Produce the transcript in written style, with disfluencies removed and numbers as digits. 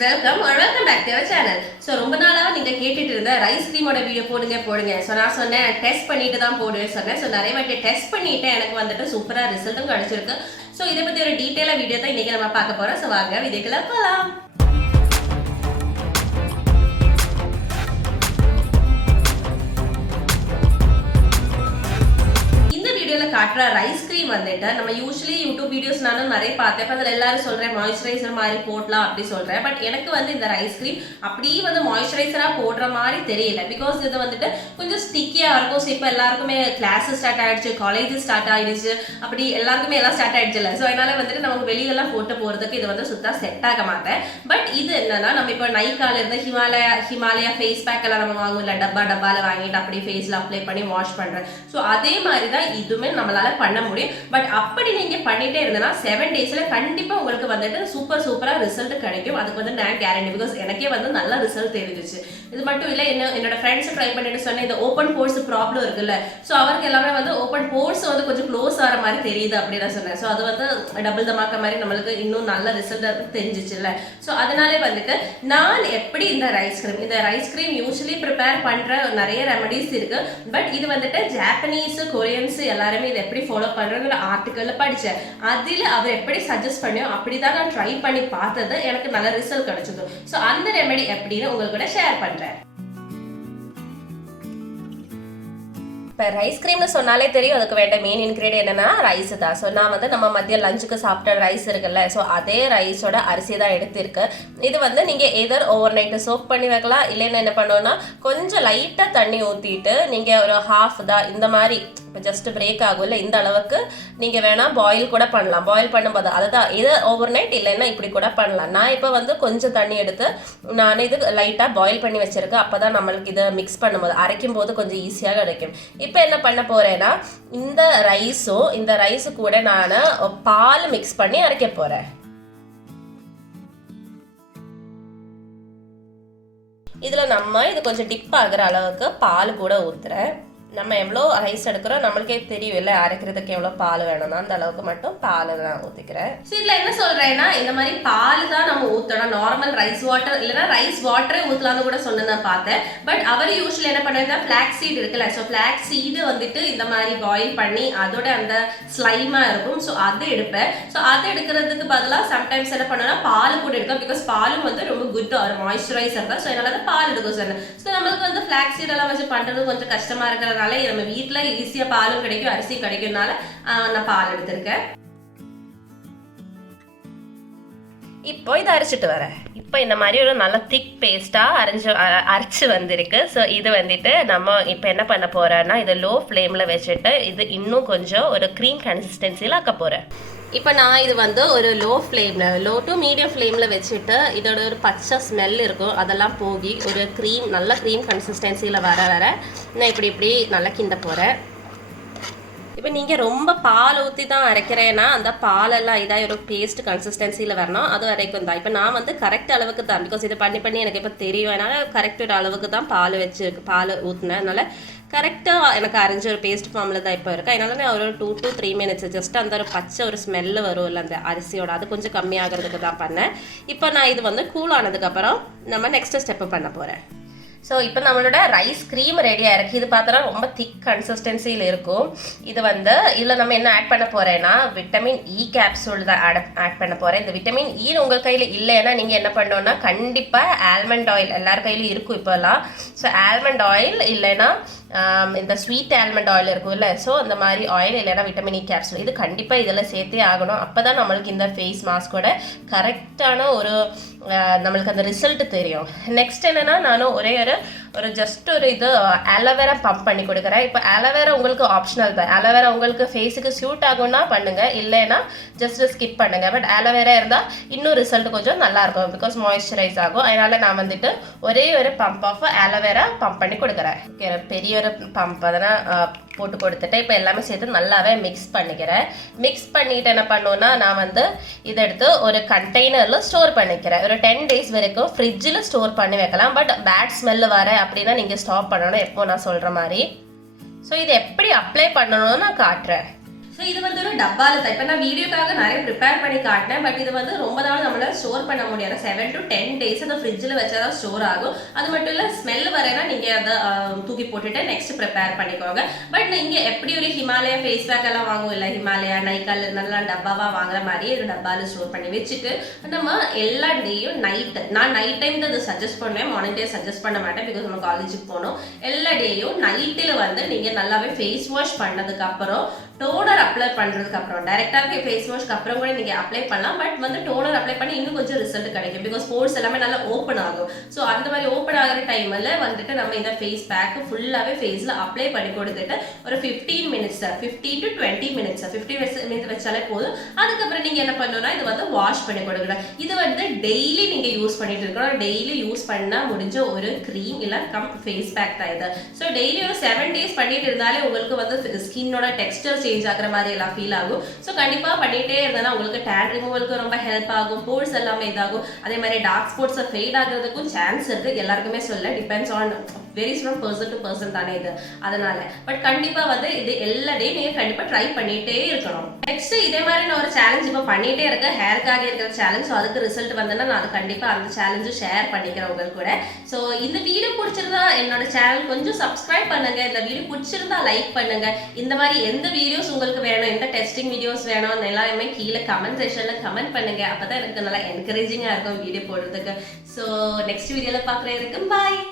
welcome or welcome back to our channel. So ரொம்ப நாளா நீங்க கேட்டிட்டு இருந்த ரைஸ் கிரீமோட வீடியோ போடுங்க. சோ நான் சொன்னேன் டெஸ்ட் பண்ணிட்டு தான் போடுவேன்னு சொன்னேன். சோ நிறைய வாட்டி டெஸ்ட் பண்ணிட்டேன், எனக்கு வந்துட்டு சூப்பரா ரிசல்ட்டும் கிடைச்சிருக்கு. சோ இத பத்தி ஒரு டீடைலா வீடியோ தான் இன்னைக்கு நம்ம பார்க்க போறோம். சோ வாங்க வீடியோக்குள்ள போலாம். காட்டுற ரைஸ் கிரீம் வந்துட்டு நம்ம யூஸ்வலி யூடியூப் வீடியோஸ் நானும் நிறைய பார்த்தேன். அதில் எல்லாரும் சொல்றேன் மாய்ஸ்சரைசர் மாதிரி போடலாம் அப்படி சொல்றேன். பட் எனக்கு வந்து இந்த ரைஸ் கிரீம் அப்படியே வந்து மாய்ஸ்சரைசரா போடுற மாதிரி தெரியல. பிகாஸ் இது வந்துட்டு கொஞ்சம் ஸ்டிக்கியா இருக்கும். ஸோ இப்போ எல்லாருக்குமே கிளாஸஸ் ஸ்டார்ட் ஆயிடுச்சு, காலேஜ் ஸ்டார்ட் ஆயிடுச்சு, அப்படி எல்லாருக்குமே எல்லாம் ஸ்டார்ட் ஆயிடுச்சுல. ஸோ அதனால வந்துட்டு நமக்கு வெளியிலலாம் போட்டு போறதுக்கு இது வந்து சுத்தா செட் ஆக மாட்டேன். பட் இது என்னன்னா நம்ம இப்போ நைக்கால இருந்து ஹிமாலயா ஃபேஸ் பேக் எல்லாம் நம்ம வாங்குவோம்ல, டப்பால வாங்கிட்டு அப்படியே ஃபேஸ்ல அப்ளை பண்ணி வாஷ் பண்றேன். ஸோ அதே மாதிரி தான் இதுவுமே நம்மளால பண்ண முடியும். பட் அப்படி நீங்க பண்ணிட்டே இருந்தனா 7 டேஸ்ல கண்டிப்பா உங்களுக்கு வந்துட்டு சூப்பரா ரிசல்ட் கிடைக்கும். அதுக்கு வந்து நான் கேரண்டி. பிகாஸ் எனக்கே வந்து நல்ல ரிசல்ட் தெரிஞ்சிச்சு. இது மட்டும் இல்ல, என்னோட ஃப்ரெண்ட்ஸ் ட்ரை பண்ணிட்டு சொன்னேன் இந்த ஓப்பன் போர்ஸ் ப்ராப்ளம் இருக்குல்ல, ஸோ அவருக்கு எல்லாமே வந்து ஓப்பன் போர்ஸ் வந்து கொஞ்சம் க்ளோஸ் ஆகிற மாதிரி தெரியுது அப்படின்னு சொன்னேன். ஸோ அது வந்து டபுள் தமாக்க மாதிரி நம்மளுக்கு இன்னும் நல்ல ரிசல்ட் தெரிஞ்சிச்சுல்ல. ஸோ அதனாலே வந்துட்டு நான் எப்படி இந்த ரைஸ் கிரீம் யூஸ்வலி ப்ரிப்பேர் பண்ற நிறைய ரெமடிஸ் இருக்கு. பட் இது வந்துட்டு ஜாப்பனீஸ் கொரியன்ஸ் எல்லாருமே இதை எப்படி ஃபாலோ பண்றதுங்கிற ஆர்டிக்கல்ல படிச்சேன். அதில் அவர் எப்படி சஜஸ்ட் பண்ணியோ அப்படிதான் நான் ட்ரை பண்ணி பார்த்தது, எனக்கு நல்ல ரிசல்ட் கிடைச்சது. ஸோ அந்த ரெமெடி எப்படின்னு உங்களுக்கு கூட ஷேர் பண்றேன். இப்போ ரைஸ் கிரீம்னு சொன்னாலே தெரியும், அதுக்கு வேண்ட மெயின் இன்க்ரீடியன்ட் என்னன்னா ரைஸ் தான். ஸோ நான் வந்து நம்ம மதியம் லஞ்சுக்கு சாப்பிட்ட ரைஸ் இருக்குல்ல, ஸோ அதே ரைஸோட அரிசி தான் எடுத்திருக்கு. இது வந்து நீங்கள் எதர் ஓவர் நைட்டு சோக் பண்ணி வைக்கலாம், இல்லைன்னா என்ன பண்ணுவோன்னா கொஞ்சம் லைட்டாக தண்ணி ஊற்றிட்டு நீங்கள் ஒரு ஹாஃப் தான் இந்த மாதிரி இப்போ ஜஸ்ட் பிரேக் ஆகும் இல்லை, இந்த அளவுக்கு நீங்கள் வேணால் பாயில் கூட பண்ணலாம். பாயில் பண்ணும்போது அதுதான் இது ஓவர் நைட், இல்லைன்னா இப்படி கூட பண்ணலாம். நான் இப்போ வந்து கொஞ்சம் தண்ணி எடுத்து நான் இது லைட்டாக பாயில் பண்ணி வச்சுருக்கேன். அப்போ தான் நம்மளுக்கு இதை மிக்ஸ் பண்ணும்போது அரைக்கும் போது கொஞ்சம் ஈஸியாக கிடைக்கும். இப்போ என்ன பண்ண போகிறேன்னா இந்த ரைஸு கூட நான் பால் மிக்ஸ் பண்ணி அரைக்க போகிறேன். இதில் நம்ம இது கொஞ்சம் டிப் ஆகிற அளவுக்கு பால் கூட ஊற்றுறேன். நம்ம எவ்வளோ ரைஸ் எடுக்கிறோம் நம்மளுக்கே தெரியும் இல்லை, அரைக்கிறதுக்கு எவ்வளோ பால் வேணும்னா அந்த அளவுக்கு மட்டும் பால் நான் ஊற்றிக்கிறேன். ஸோ இதில் என்ன சொல்கிறேன்னா இந்த மாதிரி பால் தான் நம்ம ஊற்றணும். நார்மல் ரைஸ் வாட்டர் இல்லைன்னா ரைஸ் வாட்டரே ஊற்றலான்னு கூட சொன்ன நான் பார்த்தேன். பட் அவர் யூஸ்வலி என்ன பண்ணுறதுனா ஃப்ளாக் சீடு இருக்குல்ல, ஸோ ஃப்ளாக் சீடு வந்துட்டு இந்த மாதிரி பாயில் பண்ணி அதோட அந்த ஸ்லைமாக இருக்கும். ஸோ அது எடுப்பேன். ஸோ அதை எடுக்கிறதுக்கு பதிலாக சம்டைம்ஸ் என்ன பண்ணுவேன்னா பால் கூட எடுக்கும். பிகாஸ் பாலும் வந்து ரொம்ப குட் ஒரு மாய்ஸ்சரைசர் தான். ஸோ அதனால தான் பால் எடுக்கும் சொன்னேன். ஸோ நம்மளுக்கு வந்து ஃப்ளாக் சீடெல்லாம் வச்சு பண்ணுறது கொஞ்சம் கஷ்டமாக இருக்கிறது, நம்ம வீட்டுல ஈஸியா பாலும் கிடைக்கும், அரிசி கிடைக்கும்னால நான் பால் எடுத்திருக்கேன். இப்போ இதை அரைச்சிட்டு வரேன். இப்போ இந்த மாதிரி ஒரு நல்ல திக் பேஸ்ட்டாக அரைச்சி வந்திருக்கு. ஸோ இது வந்துட்டு நம்ம இப்போ என்ன பண்ண போகிறோன்னா இதை லோ ஃப்ளேமில் வச்சுட்டு இது இன்னும் கொஞ்சம் ஒரு க்ரீம் கன்சிஸ்டன்சியில் ஆக்க போகிறேன். இப்போ நான் இது வந்து ஒரு லோ டு மீடியம் ஃப்ளேமில் வச்சுட்டு இதோட ஒரு பச்சை ஸ்மெல் இருக்கும் அதெல்லாம் போகி ஒரு நல்ல க்ரீம் கன்சிஸ்டன்சியில் வர நான் இப்படி நல்லா கிண்ட போகிறேன். இப்போ நீங்கள் ரொம்ப பால் ஊற்றி தான் அரைக்கிறேன்னா அந்த பாலெல்லாம் இதாக ஒரு பேஸ்ட் கன்சிஸ்டன்சியில் வரணும், அது வரைக்கும் தான். இப்போ நான் வந்து கரெக்ட் அளவுக்கு தான், பிகாஸ் இது பண்ணி எனக்கு இப்போ தெரியும், அதனால் கரெக்ட் ஒரு அளவுக்கு தான் பால் ஊற்றினேன். அதனால் கரெக்டாக எனக்கு அரைஞ்ச ஒரு பேஸ்ட் ஃபார்மில் தான் இப்போ இருக்குது. அதனால நான் ஒரு 2 to 3 minutes ஜஸ்ட் அந்த ஒரு பச்சை ஒரு ஸ்மெல்லு வரும் இல்லை அந்த அரிசியோட, அது கொஞ்சம் கம்மியாகிறதுக்கு தான் பண்ணேன். இப்போ நான் இது வந்து கூல் ஆனதுக்கப்புறம் நம்ம நெக்ஸ்ட் ஸ்டெப்பு பண்ண போகிறேன். ஸோ இப்போ நம்மளோட ரைஸ் க்ரீம் ரெடியாக இருக்குது. இது பார்த்தோன்னா ரொம்ப திக் கன்சிஸ்டன்சியில் இருக்கும். இது வந்து இதில் நம்ம என்ன ஆட் பண்ண போகிறேன்னா விட்டமின் இ கேப்சூல் தான் ஆட் பண்ண போகிறேன். இந்த விட்டமின் இ உங்கள் கையில் இல்லைன்னா நீங்கள் என்ன பண்ணோன்னா கண்டிப்பாக ஆல்மண்ட் ஆயில் எல்லார் கையிலும் இருக்கும் இப்போல்லாம். ஸோ ஆல்மண்ட் ஆயில் இல்லைன்னா இந்த ஸ்வீட் ஆல்மண்ட் ஆயில் இருக்கும் இல்லை, ஸோ அந்த மாதிரி ஆயில் இல்லைன்னா விட்டமின் இ கேப்சூல் இது கண்டிப்பாக இதில் சேர்த்தே ஆகணும். அப்போ தான் நம்மளுக்கு இந்த ஃபேஸ் மாஸ்கோட கரெக்டான ஒரு நம்மளுக்கு அந்த ரிசல்ட் தெரியும். நெக்ஸ்ட் என்னென்னா நானும் ஒரு ஜஸ்ட் ஒரு இது ஆலோவேரா பம்ப் பண்ணி கொடுக்குறேன். இப்போ ஆலோவேரா உங்களுக்கு ஆப்ஷனல் தான். ஆலோவேரா உங்களுக்கு ஃபேஸுக்கு சூட் ஆகும்னா பண்ணுங்கள், இல்லைன்னா ஜஸ்ட் ஸ்கிப் பண்ணுங்கள். பட் ஆலோவேரா இருந்தால் இன்னும் ரிசல்ட் கொஞ்சம் நல்லாயிருக்கும், பிகாஸ் மாய்ஸ்சரைஸ் ஆகும். அதனால் நான் வந்துட்டு ஒரே ஒரு பம்ப் ஆஃப் ஆலோவேரா பம்ப் பண்ணி கொடுக்குறேன். பெரிய ஒரு பம்ப் அதனால் போட்டு கொடுத்துட்டு இப்போ எல்லாமே சேர்த்து நல்லாவே மிக்ஸ் பண்ணிக்கிறேன். மிக்ஸ் பண்ணிட்டு என்ன பண்ணுவோன்னா நான் வந்து இதை எடுத்து ஒரு கண்டெய்னரில் ஸ்டோர் பண்ணிக்கிறேன். ஒரு 10 days வரைக்கும் ஃப்ரிட்ஜில் ஸ்டோர் பண்ணி வைக்கலாம். பட் பேட் ஸ்மெல் வர அப்படின்னா நீங்கள் ஸ்டாப் பண்ணணும் எப்போ நான் சொல்கிற மாதிரி. ஸோ இது எப்படி அப்ளை பண்ணணும்னு நான் காட்டுறேன். ஸோ ஸோ இது வந்து ஒரு டப்பாவில் தான். இப்போ நான் வீடியோக்காக நிறைய ப்ரிப்பேர் பண்ணி காட்டினேன். பட் இது வந்து ரொம்ப நாள் நம்மளால் ஸ்டோர் பண்ண முடியாது. 7 to 10 days அந்த ஃப்ரிட்ஜில் வச்சா தான் ஸ்டோர் ஆகும். அது மட்டும் இல்லை ஸ்மெல் வரேன்னா நீங்கள் அதை தூக்கி போட்டுட்டு நெக்ஸ்ட் ப்ரிப்பேர் பண்ணிக்கோங்க. பட் நீங்கள் எப்படி ஒரு ஹிமாலயா ஃபேஸ் பேக் எல்லாம் வாங்குவோம் இல்லை, ஹிமாலயா நைக்கால் நல்லா டப்பாவாக வாங்குற மாதிரி ஒரு டப்பாவில் ஸ்டோர் பண்ணி வச்சுட்டு நம்ம எல்லா டேயும் நான் நைட் டைம் தான் அதை சஜஸ்ட் பண்ணுவேன். மார்னிங் டே சஜஸ்ட் பண்ண மாட்டேன். பிகாஸ் நம்ம காலேஜுக்கு போகணும். எல்லா டேயும் நைட்டில் வந்து நீங்கள் நல்லாவே ஃபேஸ் வாஷ் பண்ணதுக்கு அப்புறம் டோனர் அப்ளை பண்ணுறதுக்கு அப்புறம் டைரெக்டாக ஃபேஸ் வாஷ்க்கு அப்புறம் கூட நீங்கள் அப்ளை பண்ணலாம். பட் வந்து டோனர் அப்ளை பண்ணி இன்னும் கொஞ்சம் ரிசல்ட் கிடைக்கும். பிகாஸ் போர்ஸ் எல்லாமே நல்லா ஓப்பன் ஆகும். ஸோ அந்த மாதிரி ஓப்பன் ஆகிற டைமில் வந்துட்டு நம்ம இந்த ஃபேஸ் பேக்கு ஃபுல்லாகவே ஃபேஸில் அப்ளை பண்ணி கொடுத்துட்டு ஒரு 15 minutes 15 to 20 minutes 15 minutes வச்சாலே போதும். அதுக்கப்புறம் நீங்கள் என்ன பண்ணணும்னா இது வந்து வாஷ் பண்ணி கொடுக்கணும். இது வந்து டெய்லி நீங்கள் யூஸ் பண்ணிட்டு இருக்கணும். டெய்லி யூஸ் பண்ணால் முடிஞ்ச ஒரு க்ரீம் இல்லை ஃபேஸ் பேக் தான் இது. ஸோ டெய்லி ஒரு 7 days பண்ணிட்டு இருந்தாலே உங்களுக்கு வந்து ஸ்கின்னோட டெக்ஸ்டர் சேஞ்ச் ஆகிற மாதிரி எல்லாம் ஃபீல் ஆகும். ஸோ கண்டிப்பாக பண்ணிகிட்டே இருந்தேன்னா உங்களுக்கு டேன் ரிமூவலுக்கு ரொம்ப ஹெல்ப் ஆகும். போர்ஸ் எல்லாமே இதாகும். அதே மாதிரி டார்க் ஸ்பாட்ஸை ஃபேட் ஆகிறதுக்கும் சான்ஸ் இருக்குது. எல்லாருக்குமே சொல்ல depends on varies from person to person தானே இது. அதனால பட் கண்டிப்பாக வந்து இது எல்லா டே நீங்கள் கண்டிப்பாக ட்ரை பண்ணிகிட்டே இருக்கணும். நெக்ஸ்ட் இதே மாதிரி நான் ஒரு சேலஞ்ச் இப்போ பண்ணிகிட்டே இருக்கேன். ஹேருக்காக இருக்கிற சேலஞ்ச். ஸோ அதுக்கு ரிசல்ட் வந்தேன்னா நான் அது கண்டிப்பாக அந்த சேலஞ்சு ஷேர் பண்ணிக்கிறேன் உங்களுக்கு கூட. ஸோ இந்த வீடியோ பிடிச்சிருந்தா என்னோட சேனல் கொஞ்சம் சப்ஸ்கிரைப் பண்ணுங்க. இந்த வீடியோ பிடிச்சிருந்தா லைக் பண்ணுங்க. இந்த மாதிரி எந்த வீடியோஸ் உங்களுக்கு வேணும், எந்த டெஸ்டிங் வீடியோஸ் வேணும் எல்லாருமே கீழே கமெண்ட் செக்ஷனில் கமெண்ட் பண்ணுங்க. அப்போ தான் எனக்கு நல்லா என்கரேஜிங்காக இருக்கும் வீடியோ போடுறதுக்கு. ஸோ நெக்ஸ்ட் வீடியோவில் பார்க்குறதுக்கு பாய்.